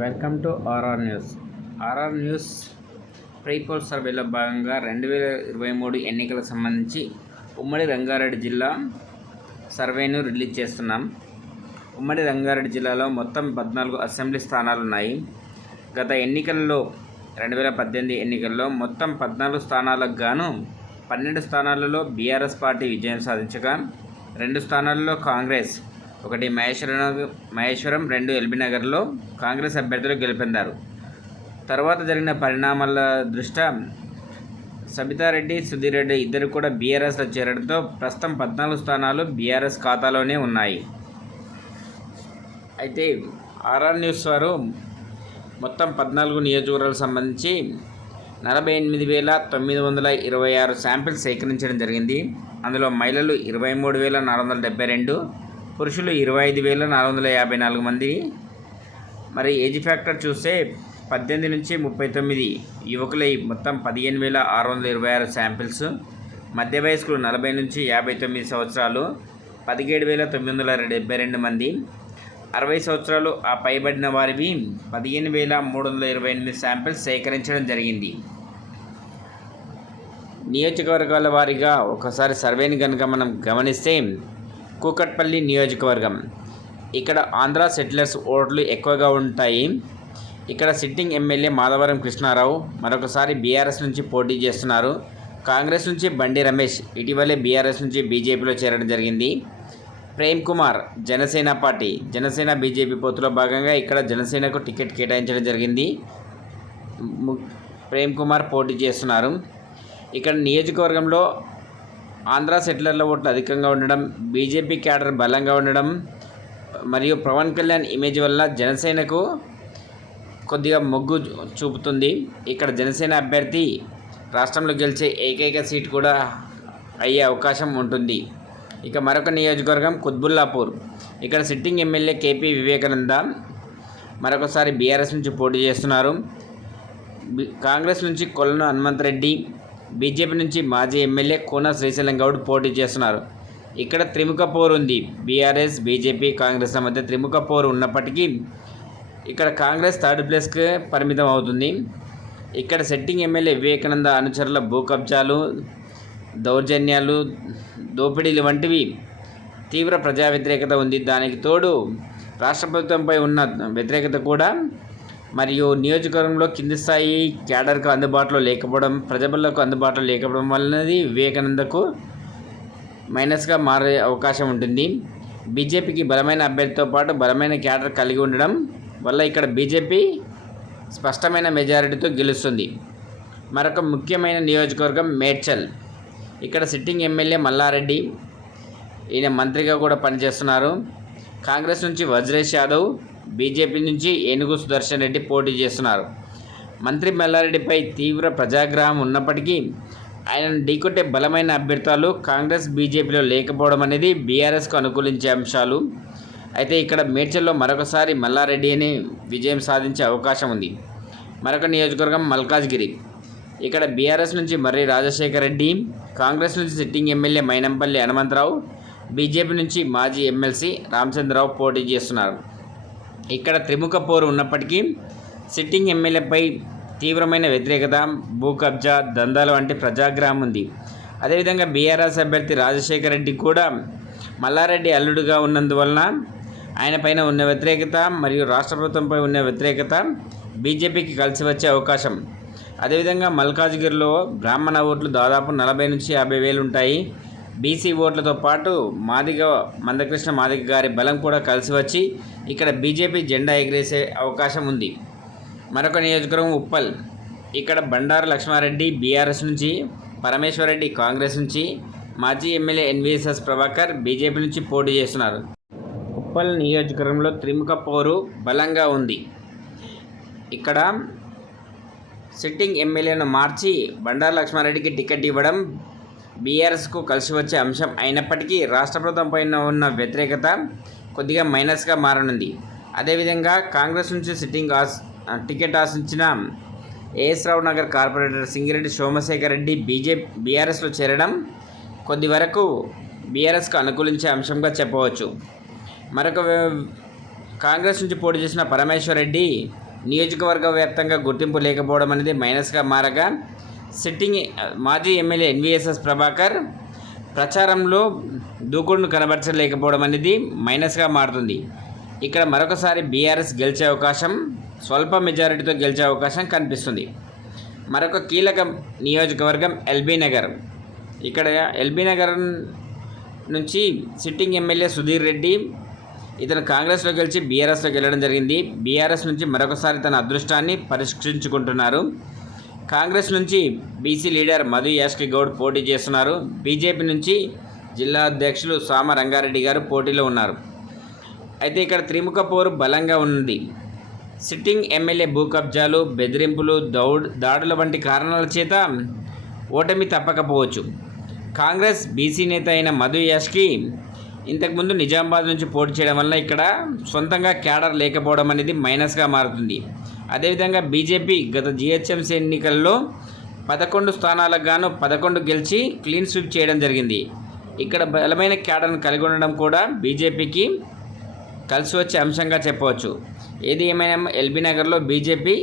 Welcome to RR news. RR news pre poll సర్వేలో భాగంగా 2023 ఎన్నికలకు సంబంధించి ఉమ్మడి రంగారెడ్డి జిల్లా సర్వేను రిలీజ్ చేస్తున్నాం. ఉమ్మడి రంగారెడ్డి జిల్లాలో మొత్తం 14 అసెంబ్లీ స్థానాలు ఉన్నాయి. గత ఎన్నికల్లో 2018 ఎన్నికల్లో మొత్తం 14 స్థానాలకు గాను 12 స్థానాలలో బీఆర్ఎస్ పార్టీ విజయం సాధించగా 2 స్థానాలలో కాంగ్రెస్, ఒకటి మహేశ్వరం, 2 ఎల్బీనగర్లో కాంగ్రెస్ అభ్యర్థులు గెలుపొందారు. తర్వాత జరిగిన పరిణామాల దృష్ట్యా సబితారెడ్డి, సుధీర్ రెడ్డి ఇద్దరు కూడా బీఆర్ఎస్లో చేరడంతో ప్రస్తుతం 14 స్థానాలు బీఆర్ఎస్ ఖాతాలోనే ఉన్నాయి. అయితే ఆర్ఆర్ న్యూస్ వారు మొత్తం 14 నియోజకవర్గాలకు సంబంధించి 48,926 శాంపిల్స్ సేకరించడం జరిగింది. అందులో మహిళలు 23,472, పురుషులు 25,454 మంది. మరి ఏజ్ ఫ్యాక్టర్ చూస్తే 18 నుంచి 39 యువకులై మొత్తం 15,626 శాంపిల్స్. మధ్య వయస్కులు 40 నుంచి 59 సంవత్సరాలు 17,972 మంది. 60 సంవత్సరాలు ఆ పైబడిన వారివి 15,328 శాంపిల్స్ సేకరించడం జరిగింది. నియోజకవర్గాల వారీగా ఒకసారి సర్వేని కనుక మనం గమనిస్తే కూకట్పల్లి నియోజకవర్గం, ఇక్కడ ఆంధ్ర సెటిలర్స్ ఓట్లు ఎక్కువగా ఉంటాయి. ఇక్కడ సిట్టింగ్ ఎమ్మెల్యే మాధవరం కృష్ణారావు మరొకసారి బీఆర్ఎస్ నుంచి పోటీ చేస్తున్నారు. కాంగ్రెస్ నుంచి బండి రమేష్ ఇటీవలే బీఆర్ఎస్ నుంచి బీజేపీలో చేరడం జరిగింది. ప్రేమ్ కుమార్ జనసేన బీజేపీ పొత్తులో భాగంగా ఇక్కడ జనసేనకు టికెట్ కేటాయించడం జరిగింది. ప్రేమ్ కుమార్ పోటీ చేస్తున్నారు. ఇక్కడ నియోజకవర్గంలో ఆంధ్ర సెటిలర్ల ఓట్లు అధికంగా ఉండడం, బీజేపీ క్యాడర్ బలంగా ఉండడం మరియు పవన్ కళ్యాణ్ ఇమేజ్ వల్ల జనసేనకు కొద్దిగా మొగ్గు చూపుతుంది. ఇక్కడ జనసేన అభ్యర్థి రాష్ట్రంలో గెలిచే ఏకైక సీట్ కూడా అయ్యే అవకాశం ఉంటుంది. ఇక మరొక నియోజకవర్గం కుత్బుల్లాపూర్, ఇక్కడ సిట్టింగ్ ఎమ్మెల్యే కేపీ వివేకానంద మరొకసారి బీఆర్ఎస్ నుంచి పోటీ చేస్తున్నారు. కాంగ్రెస్ నుంచి కొలను హనుమంతరెడ్డి, బీజేపీ నుంచి మాజీ ఎమ్మెల్యే కూన శ్రీశైలం గౌడ్ పోటీ చేస్తున్నారు. ఇక్కడ త్రిముఖ పోరు ఉంది. బీఆర్ఎస్, బీజేపీ, కాంగ్రెస్ల మధ్య త్రిముఖ పోరు ఉన్నప్పటికీ ఇక్కడ కాంగ్రెస్ థర్డ్ ప్లేస్కి పరిమితం అవుతుంది. ఇక్కడ సిట్టింగ్ ఎమ్మెల్యే వివేకానంద అనుచరుల భూ కబ్జాలు, దౌర్జన్యాలు, దోపిడీలు వంటివి తీవ్ర ప్రజా వ్యతిరేకత ఉంది. దానికి తోడు రాష్ట్ర ప్రభుత్వంపై ఉన్న వ్యతిరేకత కూడా మరియు నియోజకవర్గంలో కింది స్థాయి క్యాడర్కు అందుబాటులో లేకపోవడం, ప్రజలకు అందుబాటులో లేకపోవడం వలనది వివేకానందకు మైనస్గా మారే అవకాశం ఉంటుంది. బీజేపీకి బలమైన అభ్యర్థితో పాటు బలమైన క్యాడర్ కలిగి ఉండడం వల్ల ఇక్కడ బీజేపీ స్పష్టమైన మెజారిటీతో గెలుస్తుంది. మరొక ముఖ్యమైన నియోజకవర్గం మేడ్చల్, ఇక్కడ సిట్టింగ్ ఎమ్మెల్యే మల్లారెడ్డి, ఈయన మంత్రిగా కూడా పనిచేస్తున్నారు. కాంగ్రెస్ నుంచి వజ్రేష్ యాదవ్, బీజేపీ నుంచి ఏనుగు సుదర్శన్ రెడ్డి పోటీ చేస్తున్నారు. మంత్రి మల్లారెడ్డిపై తీవ్ర ప్రజాగ్రహం ఉన్నప్పటికీ ఆయనను ఢీకొట్టే బలమైన అభ్యర్థులు కాంగ్రెస్, బీజేపీలో లేకపోవడం అనేది బీఆర్ఎస్కు అనుకూలించే అంశాలు. అయితే ఇక్కడ మేడ్చల్లో మరొకసారి మల్లారెడ్డి అని విజయం సాధించే అవకాశం ఉంది. మరొక నియోజకవర్గం మల్కాజ్గిరి, ఇక్కడ బీఆర్ఎస్ నుంచి మర్రి రాజశేఖర్ రెడ్డి, కాంగ్రెస్ నుంచి sitting MLA Mynampally Hanumantharao, BJP నుంచి మాజీ ఎమ్మెల్సీ రామచంద్రరావు పోటీ చేస్తున్నారు. ఇక్కడ త్రిముఖ పోరు ఉన్నప్పటికీ సిట్టింగ్ ఎమ్మెల్యేపై తీవ్రమైన వ్యతిరేకత, భూ కబ్జా, దందాలు వంటి ప్రజాగ్రహం ఉంది. అదేవిధంగా బీఆర్ఎస్ అభ్యర్థి రాజశేఖర్ రెడ్డి కూడా మల్లారెడ్డి అల్లుడుగా ఉన్నందువలన ఆయన పైన ఉన్న వ్యతిరేకత మరియు రాష్ట్ర ప్రభుత్వంపై ఉన్న వ్యతిరేకత బీజేపీకి కలిసి వచ్చే అవకాశం. అదేవిధంగా మల్కాజ్గిరిలో బ్రాహ్మణ ఓట్లు దాదాపు 40 నుంచి 50 వేలు ఉంటాయి. బీసీ ఓట్లతో పాటు మందకృష్ణ మాదిగ గారి బలం కూడా కలిసి వచ్చి ఇక్కడ బీజేపీ జెండా ఎగిరేసే అవకాశం ఉంది. మరొక నియోజకవర్గం ఉప్పల్, ఇక్కడ బండారు లక్ష్మారెడ్డి బీఆర్ఎస్ నుంచి, పరమేశ్వరరెడ్డి కాంగ్రెస్ నుంచి, మాజీ ఎమ్మెల్యే ఎన్వీఎస్ఎస్ ప్రభాకర్ బీజేపీ నుంచి పోటీ చేస్తున్నారు. ఉప్పల్ నియోజకవర్గంలో త్రిముఖ పోరు బలంగా ఉంది. ఇక్కడ సిట్టింగ్ ఎమ్మెల్యేను మార్చి బండారు లక్ష్మారెడ్డికి టికెట్ ఇవ్వడం బీఆర్ఎస్కు కలిసి వచ్చే అంశం అయినప్పటికీ రాష్ట్ర ప్రభుత్వం పైన ఉన్న వ్యతిరేకత కొద్దిగా మైనస్గా మారనుంది. అదేవిధంగా కాంగ్రెస్ నుంచి టికెట్ ఆశించిన ఏఎస్ రావు నగర్ కార్పొరేటర్ సింగిరెడ్డి సోమశేఖర్ రెడ్డి బీఆర్ఎస్లో చేరడం కొద్ది వరకు బీఆర్ఎస్కు అనుకూలించే అంశంగా చెప్పవచ్చు. మరొక కాంగ్రెస్ నుంచి పోటీ చేసిన పరమేశ్వర్ రెడ్డి నియోజకవర్గ వ్యాప్తంగా గుర్తింపు లేకపోవడం అనేది మైనస్గా మారగా, సిట్టింగ్ మాజీ ఎమ్మెల్యే ఎన్వీఎస్ఎస్ ప్రభాకర్ ప్రచారంలో దూకుడును కనబరచలేకపోవడం అనేది మైనస్గా మారుతుంది. ఇక్కడ మరొకసారి బీఆర్ఎస్ గెలిచే అవకాశం, స్వల్ప మెజారిటీతో గెలిచే అవకాశం కనిపిస్తుంది. మరొక కీలక నియోజకవర్గం ఎల్బీ నగర్. ఇక్కడ ఎల్బీ నగర్ నుంచి సిట్టింగ్ ఎమ్మెల్యే సుధీర్ రెడ్డి ఇతను కాంగ్రెస్లో గెలిచి బీఆర్ఎస్లోకి వెళ్ళడం జరిగింది. బీఆర్ఎస్ నుంచి మరొకసారి తన అదృష్టాన్ని పరీక్షించుకుంటున్నారు. కాంగ్రెస్ నుంచి బీసీ లీడర్ మధు యాష్కి గౌడ్ పోటీ చేస్తున్నారు. బీజేపీ నుంచి జిల్లా అధ్యక్షులు సామ రంగారెడ్డి గారు పోటీలో ఉన్నారు. అయితే ఇక్కడ త్రిముఖ పోరు బలంగా ఉంది. సిట్టింగ్ ఎమ్మెల్యే భూ కబ్జాలు, బెదిరింపులు, దాడుల వంటి కారణాల చేత ఓటమి తప్పకపోవచ్చు. కాంగ్రెస్ బీసీ నేత అయిన మధు యాష్కి ఇంతకుముందు నిజామాబాద్ నుంచి పోటీ చేయడం వల్ల ఇక్కడ సొంతంగా క్యాడర్ లేకపోవడం అనేది మైనస్గా మారుతుంది. అదేవిధంగా బీజేపీ గత జిహెచ్ఎంసీ ఎన్నికల్లో 11 స్థానాలకు గాను 11 గెలిచి క్లీన్ స్వీప్ చేయడం జరిగింది. ఇక్కడ బలమైన క్యాడర్ను కలిగి ఉండడం కూడా బీజేపీకి కలిసి వచ్చే అంశంగా చెప్పవచ్చు. ఏది ఏమైనా ఎల్బీ నగర్లో బీజేపీ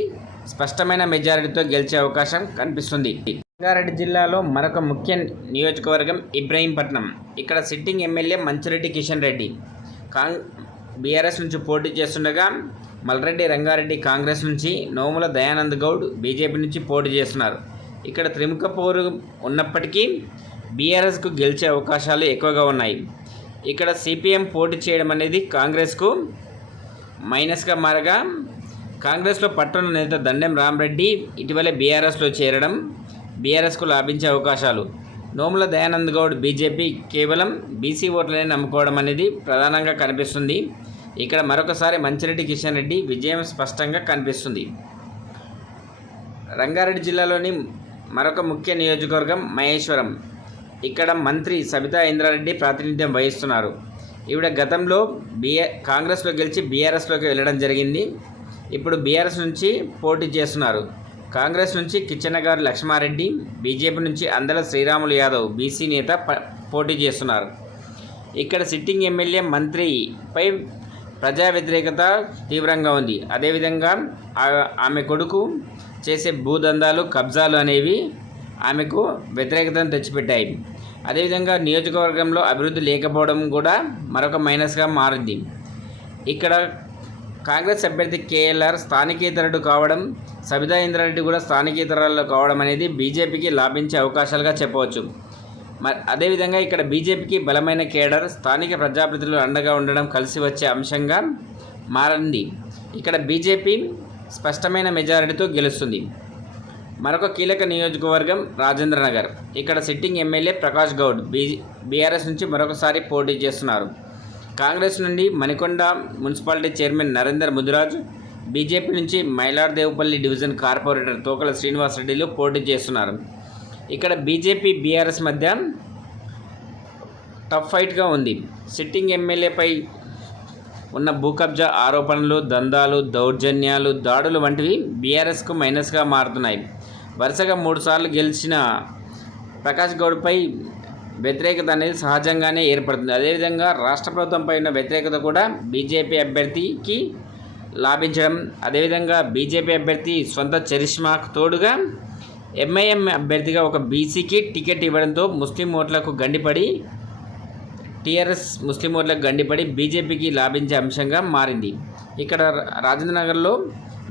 స్పష్టమైన మెజారిటీతో గెలిచే అవకాశం కనిపిస్తుంది. రంగారెడ్డి జిల్లాలో మరొక ముఖ్య నియోజకవర్గం ఇబ్రహీంపట్నం. ఇక్కడ sitting MLA Manchireddy Kishan Reddy BRS నుంచి పోటీ చేస్తుండగా, మల్రెడ్డి రంగారెడ్డి కాంగ్రెస్ నుంచి, నోముల దయానంద్ గౌడ్ బీజేపీ నుంచి పోటీ చేస్తున్నారు. ఇక్కడ త్రిముఖ పోరు ఉన్నప్పటికీ బీఆర్ఎస్కు గెలిచే అవకాశాలు ఎక్కువగా ఉన్నాయి. ఇక్కడ సిపిఎం పోటీ చేయడం అనేది కాంగ్రెస్కు మైనస్గా మారగా, కాంగ్రెస్లో పట్టున్న నేత దండెం రామరెడ్డి ఇటీవలే బీఆర్ఎస్లో చేరడం బీఆర్ఎస్కు లాభించే అవకాశాలు. నోముల దయానంద్ గౌడ్ బీజేపీ కేవలం బీసీ ఓట్లనే నమ్ముకోవడం అనేది ప్రధానంగా కనిపిస్తుంది. ఇక్కడ మరొకసారి మంచిరెడ్డి కిషన్ రెడ్డి విజయం స్పష్టంగా కనిపిస్తుంది. రంగారెడ్డి జిల్లాలోని మరొక ముఖ్య నియోజకవర్గం మహేశ్వరం. ఇక్కడ మంత్రి సబితా ఇంద్రారెడ్డి ప్రాతినిధ్యం వహిస్తున్నారు. ఈవిడ గతంలో కాంగ్రెస్లో గెలిచి బీఆర్ఎస్లోకి వెళ్ళడం జరిగింది. ఇప్పుడు బీఆర్ఎస్ నుంచి పోటీ చేస్తున్నారు. కాంగ్రెస్ నుంచి కిచెన్నగారు లక్ష్మారెడ్డి, బీజేపీ నుంచి అందల శ్రీరాములు యాదవ్ బీసీ నేత పోటీ చేస్తున్నారు. ఇక్కడ సిట్టింగ్ ఎమ్మెల్యే మంత్రిపై ప్రజా వ్యతిరేకత తీవ్రంగా ఉంది. అదేవిధంగా ఆమె కొడుకు చేసే భూదందాలు, కబ్జాలు అనేవి ఆమెకు వ్యతిరేకతను తెచ్చిపెట్టాయి. అదేవిధంగా నియోజకవర్గంలో అభివృద్ధి లేకపోవడం కూడా మరొక మైనస్గా మారింది. ఇక్కడ కాంగ్రెస్ అభ్యర్థి కేఎల్ఆర్ స్థానికేతరుడు కావడం, సబితా ఇంద్రారెడ్డి కూడా స్థానికేతరులు కావడం అనేది బీజేపీకి లాభించే అవకాశాలుగా చెప్పవచ్చు. అదేవిధంగా ఇక్కడ బీజేపీకి బలమైన కేడర్, స్థానిక ప్రజాప్రతినిధులు అండగా ఉండడం కలిసి వచ్చే అంశంగా మారింది. ఇక్కడ బీజేపీ స్పష్టమైన మెజారిటీతో గెలుస్తుంది. మరొక కీలక నియోజకవర్గం రాజేంద్రనగర్. ఇక్కడ sitting MLA Prakash Goud BRS నుంచి మరొకసారి పోటీ చేస్తున్నారు. కాంగ్రెస్ నుండి Manikonda municipality chairman Narender Mudiraj, BJP నుంచి మైలార్దేవుపల్లి డివిజన్ కార్పొరేటర్ తోకల శ్రీనివాసరెడ్డిలు పోటీ చేస్తున్నారు. ఇక్కడ బీజేపీ బీఆర్ఎస్ మధ్య టఫ్ ఫైట్గా ఉంది. సిట్టింగ్ ఎమ్మెల్యేపై ఉన్న భూ కబ్జా ఆరోపణలు, దందాలు, దౌర్జన్యాలు, దాడులు వంటివి బీఆర్ఎస్కు మైనస్గా మారుతున్నాయి. వరుసగా 3 సార్లు గెలిచిన ప్రకాష్ గౌడ్పై వ్యతిరేకత అనేది సహజంగానే ఏర్పడుతుంది. అదేవిధంగా రాష్ట్ర ప్రభుత్వంపై ఉన్న వ్యతిరేకత కూడా బీజేపీ అభ్యర్థికి లాభించడం, అదేవిధంగా బీజేపీ అభ్యర్థి సొంత చరిష్మాకు తోడుగా ఎంఐఎం అభ్యర్థిగా ఒక బీసీకి టికెట్ ఇవ్వడంతో ముస్లిం ఓట్లకు గండిపడి టీఆర్ఎస్ ముస్లిం ఓట్లకు గండిపడి బీజేపీకి లాభించే అంశంగా మారింది. ఇక్కడ రాజేంద్రనగర్లో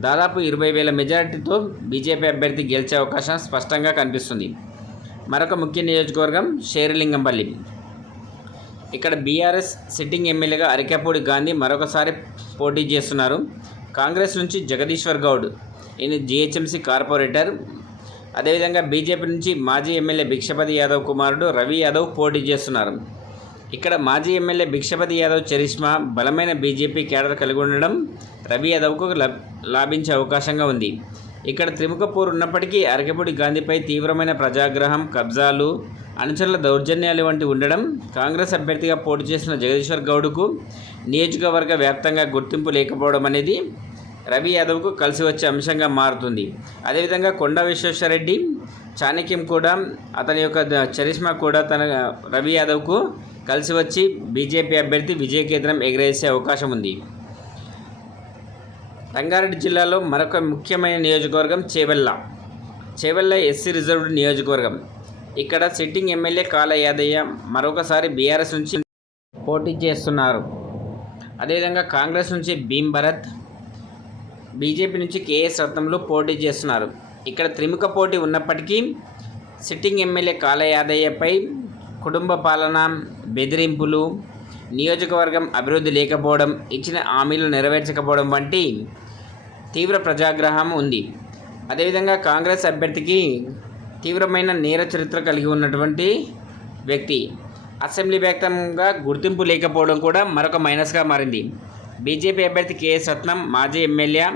దాదాపు 20,000 మెజారిటీతో బీజేపీ అభ్యర్థి గెలిచే అవకాశం స్పష్టంగా కనిపిస్తుంది. మరొక ముఖ్య నియోజకవర్గం శేరిలింగంపల్లి. ఇక్కడ బీఆర్ఎస్ సిట్టింగ్ ఎమ్మెల్యేగా అరికెపూడి గాంధీ మరొకసారి పోటీ చేస్తున్నారు. కాంగ్రెస్ నుంచి జగదీశ్వర్ గౌడ్ ఈయన జిహెచ్ఎంసీ కార్పొరేటర్. అదేవిధంగా బీజేపీ నుంచి మాజీ ఎమ్మెల్యే భిక్షపతి యాదవ్ కుమారుడు రవి యాదవ్ పోటీ చేస్తున్నారు. ఇక్కడ మాజీ ఎమ్మెల్యే భిక్షపతి యాదవ్ చరిష్మా, బలమైన బీజేపీ క్యాడర్ కలిగి ఉండడం రవి యాదవ్కు లాభించే అవకాశంగా ఉంది. ఇక్కడ త్రిముఖ పోరు ఉన్నప్పటికీ అరకెపూడి గాంధీపై తీవ్రమైన ప్రజాగ్రహం, కబ్జాలు, అనుచరుల దౌర్జన్యాలు వంటి ఉండడం కాంగ్రెస్ అభ్యర్థిగా పోటీ చేసిన జగదీశ్వర్ గౌడ్కు నియోజకవర్గ వ్యాప్తంగా గుర్తింపు లేకపోవడం అనేది రవి యాదవ్కు కలిసి వచ్చే అంశంగా మారుతుంది. అదేవిధంగా కొండా విశ్వేశ్వరరెడ్డి చాణక్యం కూడా, అతని యొక్క చరిష్మా కూడా తన రవి యాదవ్కు కలిసి వచ్చి బీజేపీ అభ్యర్థి విజయకేతనం ఎగరేసే అవకాశం ఉంది. రంగారెడ్డి జిల్లాలో మరొక ముఖ్యమైన నియోజకవర్గం చేవెళ్ళ ఎస్సీ రిజర్వ్డ్ నియోజకవర్గం. ఇక్కడ సిట్టింగ్ ఎమ్మెల్యే కాళ యాదయ్య మరొకసారి బీఆర్ఎస్ నుంచి పోటీ చేస్తున్నారు. అదేవిధంగా కాంగ్రెస్ నుంచి భీమ్ భరత్, బీజేపీ నుంచి కేఎస్ రత్నంలు పోటీ చేస్తున్నారు. ఇక్కడ త్రిముఖ పోటీ ఉన్నప్పటికీ సిట్టింగ్ ఎమ్మెల్యే కాళ యాదయ్యపై కుటుంబ పాలన, బెదిరింపులు, నియోజకవర్గం అభివృద్ధి లేకపోవడం, ఇచ్చిన హామీలు నెరవేర్చకపోవడం వంటి తీవ్ర ప్రజాగ్రహం ఉంది. అదేవిధంగా కాంగ్రెస్ అభ్యర్థికి తీవ్రమైన నేర చరిత్ర కలిగి ఉన్నటువంటి వ్యక్తి. అసెంబ్లీ వ్యాప్తంగా గుర్తింపు లేకపోవడం కూడా మరొక మైనస్గా మారింది. బీజేపీ అభ్యర్థి కేఎస్ రత్నం మాజీ ఎమ్మెల్యే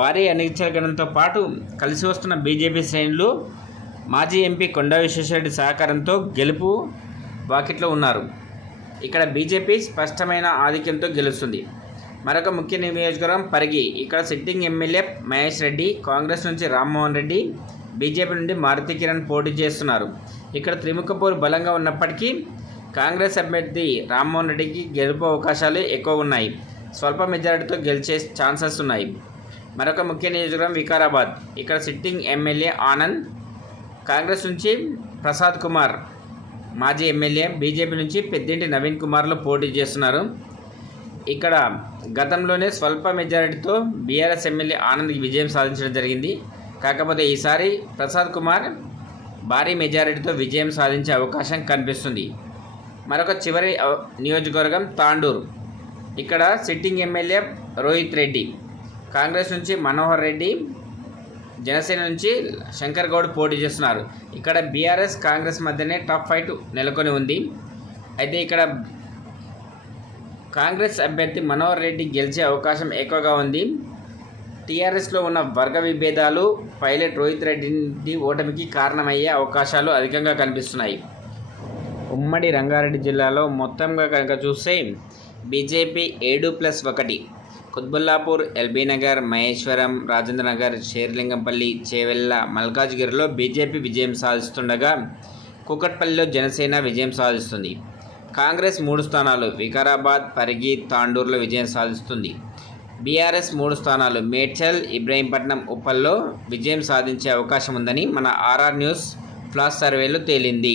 భారీ అనుచరులతో పాటు కలిసి వస్తున్న బీజేపీ శ్రేణులు మాజీ ఎంపీ కొండా విశ్వేశ్వరరెడ్డి సహకారంతో గెలుపు వాకిట్లో ఉన్నారు. ఇక్కడ బీజేపీ స్పష్టమైన ఆధిక్యంతో గెలుస్తుంది. మరొక ముఖ్య నియోజకవర్గం పరిగి. ఇక్కడ సిట్టింగ్ ఎమ్మెల్యే మహేష్ రెడ్డి, కాంగ్రెస్ నుంచి రామ్మోహన్ రెడ్డి, బీజేపీ నుండి మారుతి కిరణ్ పోటీ చేస్తున్నారు. ఇక్కడ త్రిముఖ పోరు బలంగా ఉన్నప్పటికీ కాంగ్రెస్ అభ్యర్థి రామ్మోహన్ రెడ్డికి గెలుపు అవకాశాలు ఎక్కువ ఉన్నాయి. స్వల్ప మెజారిటీతో గెలిచే ఛాన్సెస్ ఉన్నాయి. మరొక ముఖ్య నియోజకవర్గం వికారాబాద్. ఇక్కడ సిట్టింగ్ ఎమ్మెల్యే ఆనంద్, కాంగ్రెస్ నుంచి ప్రసాద్ కుమార్ మాజీ ఎమ్మెల్యే, బీజేపీ నుంచి పెద్దింటి నవీన్ కుమార్లు పోటీ చేస్తున్నారు. ఇక్కడ గతంలోనే స్వల్ప మెజారిటీతో బీఆర్ఎస్ ఎమ్మెల్యే ఆనంద్కి విజయం సాధించడం జరిగింది. కాకపోతే ఈసారి ప్రసాద్ కుమార్ భారీ మెజారిటీతో విజయం సాధించే అవకాశం కనిపిస్తుంది. మరొక చివరి నియోజకవర్గం తాండూరు. ఇక్కడ సిట్టింగ్ ఎమ్మెల్యే రోహిత్ రెడ్డి, కాంగ్రెస్ నుంచి మనోహర్ రెడ్డి, జనసేన నుంచి శంకర్ గౌడ్ పోటీ చేస్తున్నారు. ఇక్కడ బీఆర్ఎస్ కాంగ్రెస్ మధ్యనే టఫ్ ఫైట్ నెలకొని ఉంది. అయితే ఇక్కడ కాంగ్రెస్ అభ్యర్థి మనోహర్ రెడ్డి గెలిచే అవకాశం ఎక్కువగా ఉంది. టీఆర్ఎస్లో ఉన్న వర్గ విభేదాలు పైలట్ రోహిత్ రెడ్డి ఓటమికి కారణమయ్యే అవకాశాలు అధికంగా కనిపిస్తున్నాయి. ఉమ్మడి రంగారెడ్డి జిల్లాలో మొత్తంగా కనుక చూస్తే బీజేపీ 7+1, కుత్బుల్లాపూర్, ఎల్బీనగర్, మహేశ్వరం, రాజేంద్రనగర్, షేర్లింగంపల్లి, చేవెళ్ళ, మల్కాజ్గిరిలో బీజేపీ విజయం సాధిస్తుండగా కూకట్పల్లిలో జనసేన విజయం సాధిస్తుంది. కాంగ్రెస్ 3 స్థానాలు వికారాబాద్, పరిగి, తాండూరులో విజయం సాధిస్తుంది. బీఆర్ఎస్ 3 స్థానాలు మేడ్చల్, ఇబ్రహీంపట్నం, ఉప్పల్లో విజయం సాధించే అవకాశం ఉందని మన ఆర్ఆర్ న్యూస్ ఫ్లాష్ సర్వేలో తేలింది.